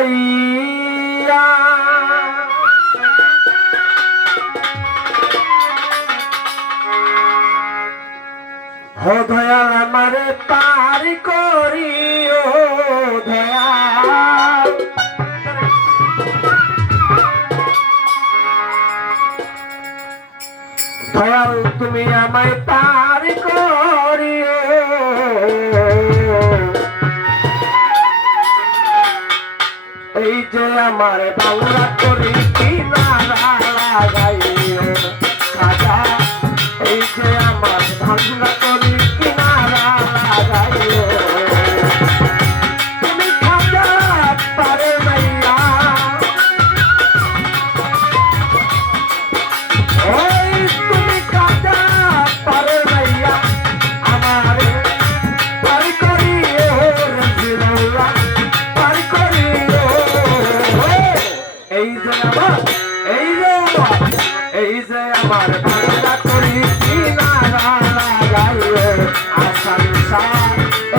লাগাইয়া ও দয়াল আমারে পারি করিও দয়াল দয়াল তুমি আমায় পারি করিও এই যে আমার বাংলা করি কিনারা লাগাইও খাজা এই যে আমার বাংলা করি কিনারা লাগাইও তুমি খাজা পারে মাইয়া ওই তুমি খাজা পারে মাইয়া আমার পারি করিও রঞ্জিলা পারি করিও এই যে আমার এই যে আমার বাংলা করি কিনারা লাগাইও আসান শাহ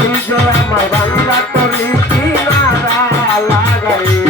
এই যে আমার বাংলা করি কিনারা লাগাইও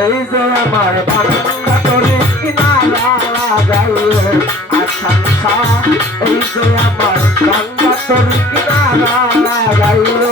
এই যে আমার বাংলা করি কিনারা লাগাইও আসান শাহ এই যে আমার বাংলা করি কিনারা লাগাইও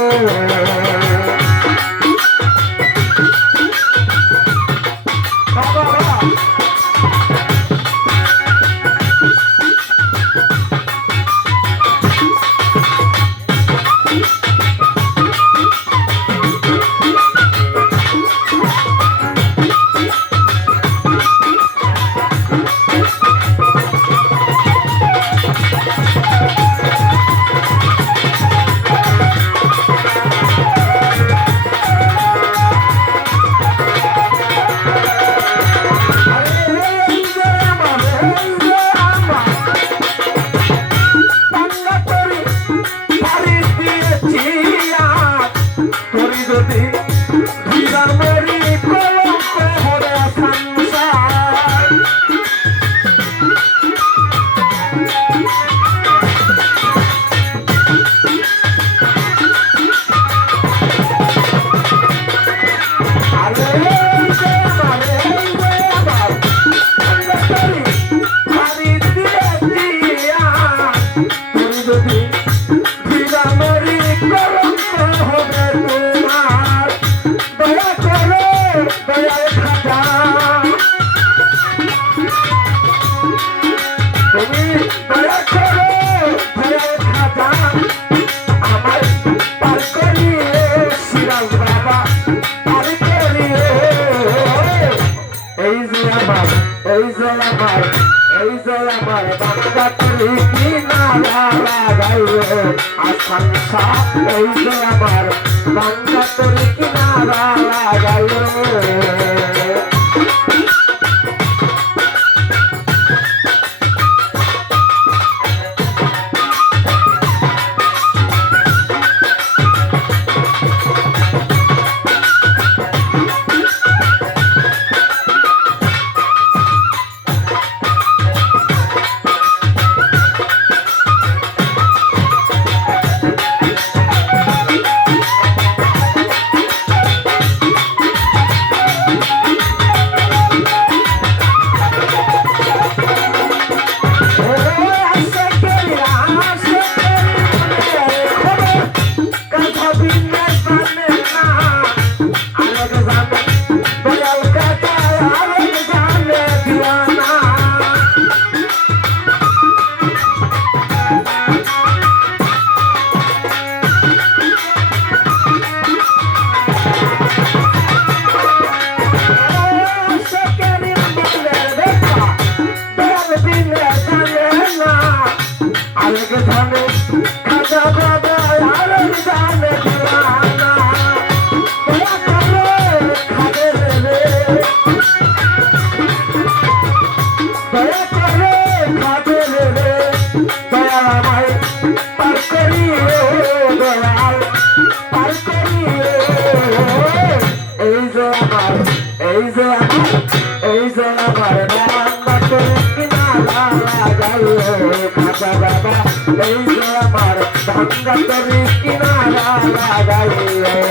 এই যে আমার বাংলা করি কিনারা লাগাইও আসান শাহ এই যে আমার বাংলা করি কিনারা লাগাইও দয়া করে খাদের রে দয়া আমায় পার করিও দয়াল পার করিও এই যে আমার এই যে আমার এই যে আমার বাবা তোর কিনারা লাগাইও খাজা বাবা এই যে আমার ভাঙ্গা তোর কিনারা লাগাইও